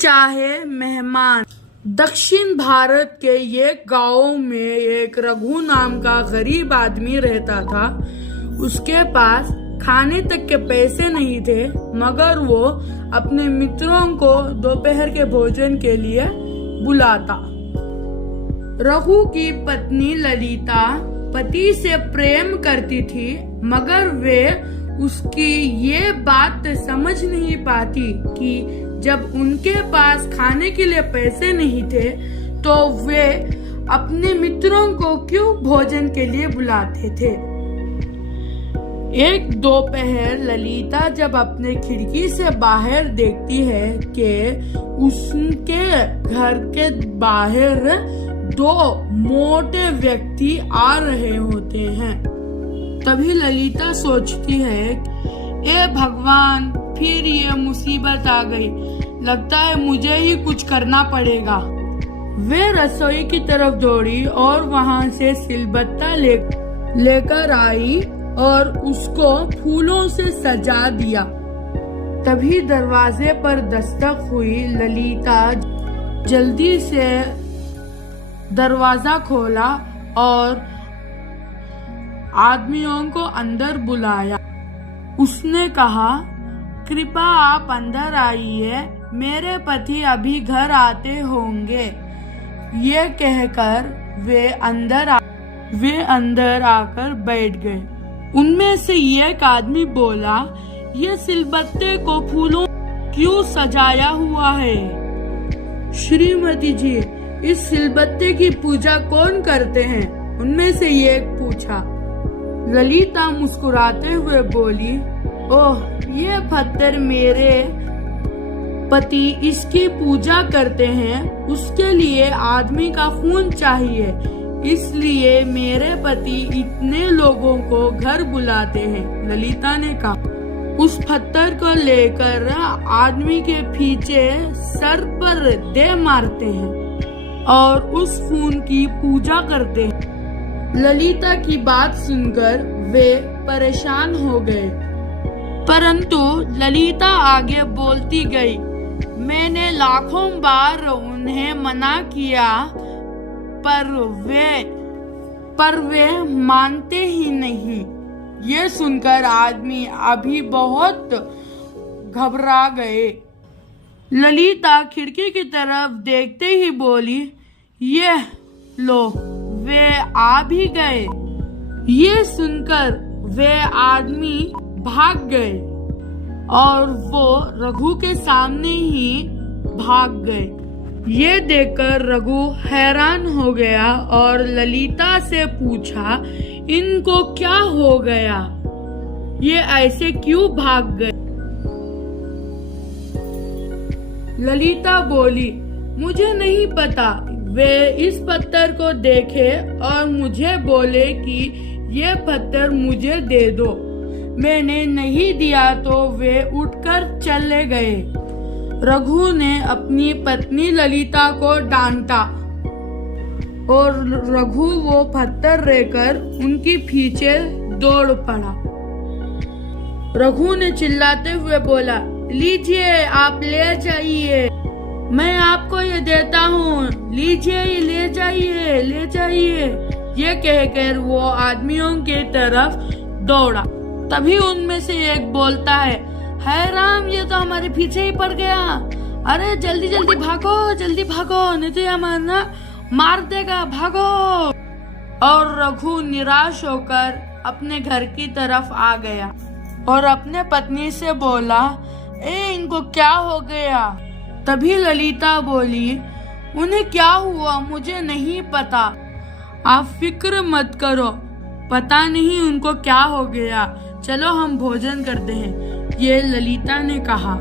चाहे मेहमान। दक्षिण भारत के एक गांव में एक रघु नाम का गरीब आदमी रहता था। उसके पास खाने तक के पैसे नहीं थे, मगर वो अपने मित्रों को दोपहर के भोजन के लिए बुलाता। रघु की पत्नी ललिता पति से प्रेम करती थी, मगर वे उसकी ये बात समझ नहीं पाती कि जब उनके पास खाने के लिए पैसे नहीं थे तो वे अपने मित्रों को क्यों भोजन के लिए बुलाते थे। एक दोपहर ललिता जब अपने खिड़की से बाहर देखती है कि उसके घर के बाहर दो मोटे व्यक्ति आ रहे होते हैं, तभी ललिता सोचती है, ए भगवान, फिर ये मुसीबत आ गई। लगता है मुझे ही कुछ करना पड़ेगा। वे रसोई की तरफ दौड़ी और वहाँ से सिलबट्टा लेकर आई और उसको फूलों से सजा दिया। तभी दरवाजे पर दस्तक हुई। ललिता जल्दी से दरवाजा खोला और आदमियों को अंदर बुलाया। उसने कहा, कृपया आप अंदर आइए, मेरे पति अभी घर आते होंगे। ये कहकर वे अंदर आकर बैठ गए। उनमें से एक आदमी बोला, ये सिलबट्टे को फूलों क्यों सजाया हुआ है? श्रीमती जी, इस सिलबट्टे की पूजा कौन करते हैं? उनमें से एक पूछा। ललिता मुस्कुराते हुए बोली, ओह, ये पत्थर मेरे पति इसकी पूजा करते हैं। उसके लिए आदमी का खून चाहिए, इसलिए मेरे पति इतने लोगों को घर बुलाते हैं। ललिता ने कहा। उस पत्थर को लेकर आदमी के पीछे सर पर दे मारते हैं और उस खून की पूजा करते हैं। ललिता की बात सुनकर वे परेशान हो गए, परंतु ललिता आगे बोलती गई, मैंने लाखों बार उन्हें मना किया, पर वे मानते ही नहीं। ये सुनकर आदमी अभी बहुत घबरा गए। ललिता खिड़की की तरफ देखते ही बोली, ये लो, वे आ भी गए। ये सुनकर वे आदमी भाग गए और वो रघु के सामने ही भाग गए। ये देखकर रघु हैरान हो गया और ललिता से पूछा, इनको क्या हो गया? ये ऐसे क्यों भाग गए? ललिता बोली, मुझे नहीं पता। वे इस पत्थर को देखे और मुझे बोले कि ये पत्थर मुझे दे दो। मैंने नहीं दिया तो वे उठकर चले गए। रघु ने अपनी पत्नी ललिता को डांटा और रघु वो पत्थर लेकर उनके पीछे दौड़ पड़ा। रघु ने चिल्लाते हुए बोला, लीजिए, आप ले जाइए, मैं आपको ये देता हूँ, लीजिए, ले जाइए, ले जाइए। ये कहकर वो आदमियों की तरफ दौड़ा। तभी उनमें से एक बोलता है, राम, ये तो हमारे पीछे ही पड़ गया। अरे जल्दी जल्दी भागो, जल्दी भागो, नहीं तो हमारा मार देगा, भागो। और रघु निराश होकर अपने घर की तरफ आ गया और अपने पत्नी से बोला, इनको क्या हो गया? तभी ललिता बोली, उन्हें क्या हुआ मुझे नहीं पता, आप फिक्र मत करो, पता नहीं उनको क्या हो गया, चलो हम भोजन करते हैं, ये ललिता ने कहा।